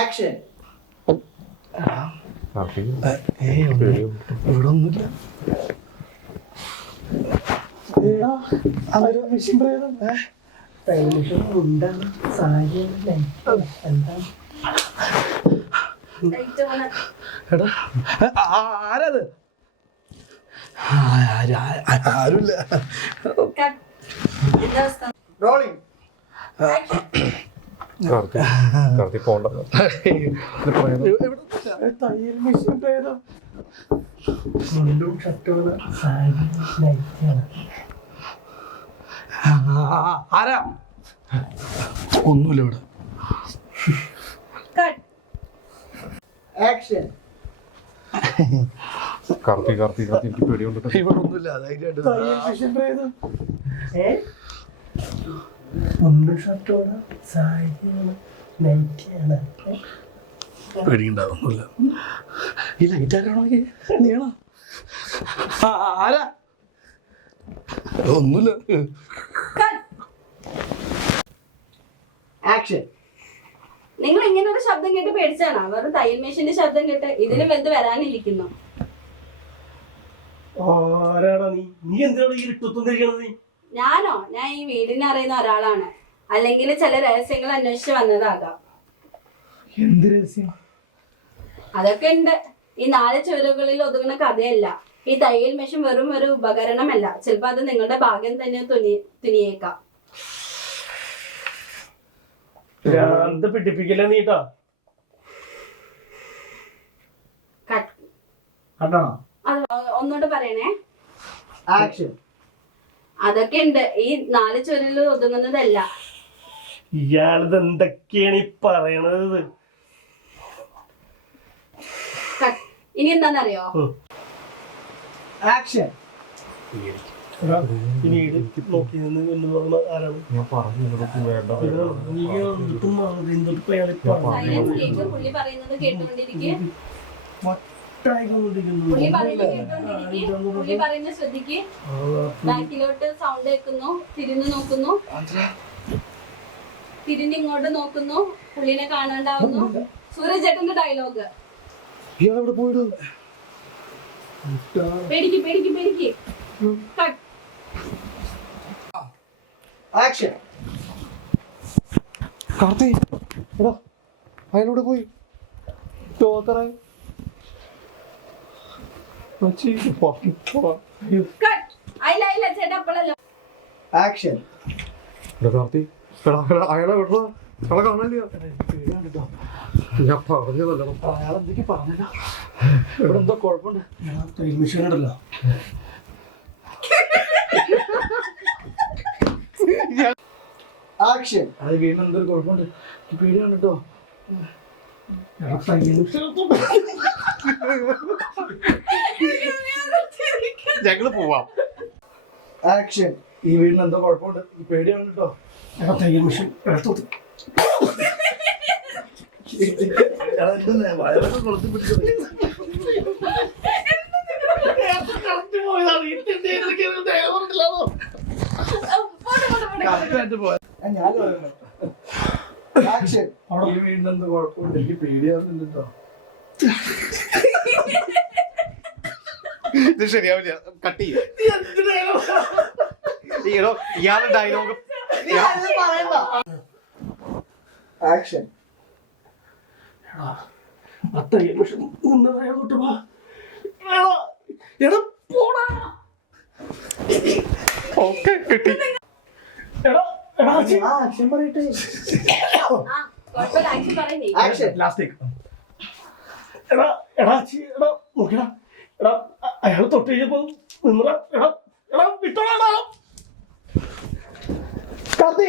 Action. ഇവിടെ ഒന്നുമില്ല. Machine പ്രേതം എന്താണ് സാഹചര്യം? എന്താണ് എടാ ആരത്? ആരുമില്ല. റോളിംഗ്. തയ്യൽ മെഷീൻ പ്രേതം ആരാ? ഒന്നുമില്ല ഇവിടെ. ആക്ഷൻ. എനിക്ക് പേടിയുണ്ട്. ഇവിടെ ഒന്നുമില്ല. തയ്യൽ മെഷീൻ പ്രേതം. പേടിയുണ്ടാവുന്നില്ല. ഈ ലൈറ്റ് ആരാണോ? നീണോ? ആരാ? ഒന്നുമില്ല. ആക്ഷൻ. നിങ്ങൾ ഇങ്ങനെ ഒരു ശബ്ദം കേട്ട് പേടിച്ചാണോ? വെറും തയ്യൽ മെഷീന്റെ ശബ്ദം കേട്ട് ഇതിലും വലുത് വരാനിരിക്കുന്നു. ആരാടാ നീ? നീ എന്തിനാണ് ഈ ഇട്ടുന്നിരിക്കണത്? നീ ഞാനോ? ഞാൻ ഈ വീടിനെ അറിയുന്ന ഒരാളാണ്. അല്ലെങ്കിൽ ചില രഹസ്യങ്ങൾ അന്വേഷിച്ച് വന്നതാകാം. എന്ത് രഹസ്യം? അതൊക്കെ ഉണ്ട്. ഈ 4 ചുവരുകളിൽ ഒതുങ്ങുന്ന കഥയല്ല. ഈ തയ്യൽ മെഷീൻ വെറും ഒരു ഉപകരണമല്ല. ചിലപ്പോ അത് നിങ്ങളുടെ ഭാഗ്യം തന്നെ തുനിയേക്കാം. പിടിപ്പിക്കില്ല നീട്ടാ. അത് ഒന്നുകൂടെ പറയണേ. ആക്ഷൻ. അതൊക്കെ ഉണ്ട്. ഈ 4 ചുവരിൽ ഒതുങ്ങുന്നതല്ല. ഇയാളിത് എന്തൊക്കെയാണ് ഈ പറയണത്? ഇനി എന്താണെന്നറിയോ? ആക്ഷൻ. നോക്കി ആരാണ്? പുള്ളി പറയുന്നത് കേട്ടോണ്ടിരിക്കെ. പുള്ളി പറയുന്നത് ശ്രദ്ധിക്ക്. ബാക്കിലോട്ട് സൗണ്ട് കേൾക്കുന്നു. തിരിഞ്ഞു നോക്കുന്നു. തിരിഞ്ഞിങ്ങോട്ട് നോക്കുന്നു. പുള്ളിനെ കാണാണ്ടാവുന്നു. സൂര്യചേട്ടന്റെ ഡയലോഗ്. പേടിക്ക് പേടിക്ക് പേടിക്ക്. ആക്ഷൻ. കാർത്തി എടാ അയാളോട് പോയി ആക്ഷൻ. കാർത്തി അയാളെ വിടോ. അയാളെ കാണാനില്ല. ഞാൻ പറഞ്ഞതല്ലോ. അയാളെന്തൊക്കെ പറഞ്ഞല്ലോ. ഇവിടെ എന്തോ കുഴപ്പമുണ്ട്. തയ്യൽ മെഷീൻ ഉണ്ടല്ലോ. ആക്ഷൻ. അത് വീണ്ടും എന്തൊരു കുഴപ്പമുണ്ട്. പേടിയാണ് കേട്ടോ. ഞങ്ങള് പോവാം. ആക്ഷൻ. ഈ വീടിന് എന്തോ കുഴപ്പമുണ്ട്. പേടിയാണ് കേട്ടോ. തയ്യൽ മെഷീൻ എടുത്തോട്ട് വയറൊക്കെ കൊളുത്തി പിടിച്ചു. ആക്ഷൻ. ഈ വീടിന് എന്തോ കുഴപ്പമുണ്ട്. എനിക്ക് പേടിയാവുന്നുണ്ട് കേട്ടോ. ഇത് ശരിയാവില്ല. കട്ട് ചെയ്യോ ഇയാളുടെ ഡയലോഗ്. ആക്ഷൻ. തയ്യൽ മെഷീൻ നിന്നതായോട്ട് വാ. എടാ പോടാ. ഓക്കെ കിട്ടി. ആക്ഷൻ പറയട്ടെ. ആക്ഷൻ. ലാസ്റ്റ് എടാ എടാ എടാ നോക്കടാ. എടാ അയാൾ തൊട്ട് കഴിഞ്ഞപ്പോ നിന്നടാ. എടാ എടാ വിട്ടോടാ. കാർത്തി